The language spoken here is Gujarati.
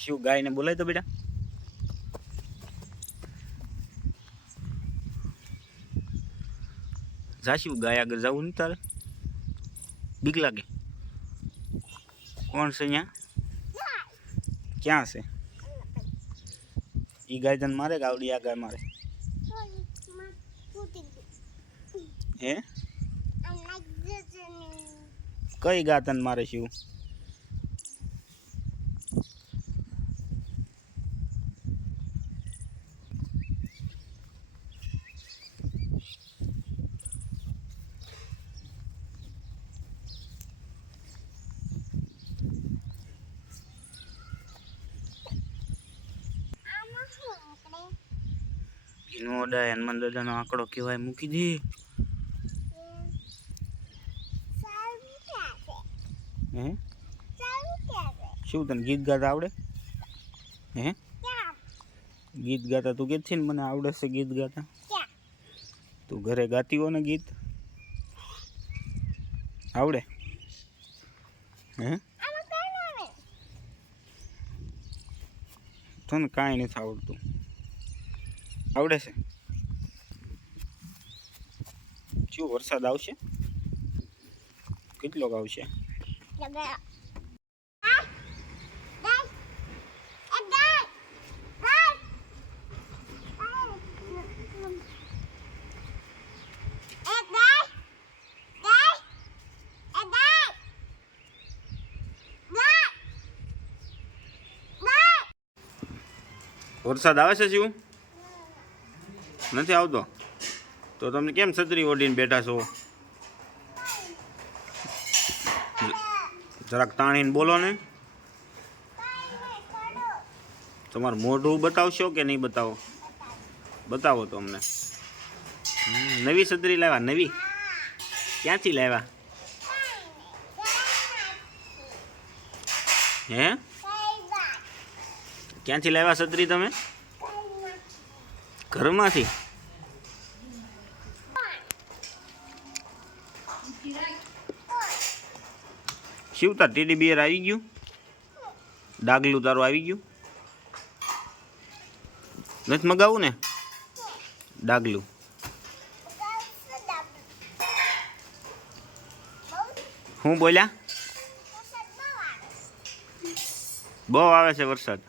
શિવ ગાયને બોલાય તો બેટા. જા શિવ, ગાય આગળ જવું નહીં તારે? બીક લાગે? કોણ છે અહીંયા? ક્યાં છે? ઈ ગાય તને મારે કે આવડી આ ગાય મારે? હે કઈ ગા તને મારે શિવ? નોડા હનુમાન દાદાનો આંકડો કહેવાય, મૂકી દે. હે શું તને ગીત ગાતા આવડે? હે ગીત ગાતા તું કે છે ને મને આવડે છે ગીત ગાતા? તું ઘરે ગાતી હો ને ગીત? આવડે? હે તને કાંઈ નથી આવડતું? આવડે છે? શું વરસાદ આવશે? કેટલોક આવશે? વરસાદ આવે છે શું? નથી આવતો? તો તમે કેમ છત્રી ઓઢીને બેઠા છો? જરાક તાણીને બોલો ને. તમારું મોઢું બતાવશો કે નહીં બતાવો? બતાવો તો અમને. નવી છત્રી લાવ્યા? નવી ક્યાંથી લાવ્યા? હે ક્યાંથી લાવ્યા છત્રી તમે? ઘરમાંથી? શિવ તાર ટેડી બિયર આવી ગયું? ડાગલું તારું આવી ગયું? નથી મગાવું ને ડાગલું? હું બોલ્યા? બહુ આવે છે વરસાદ.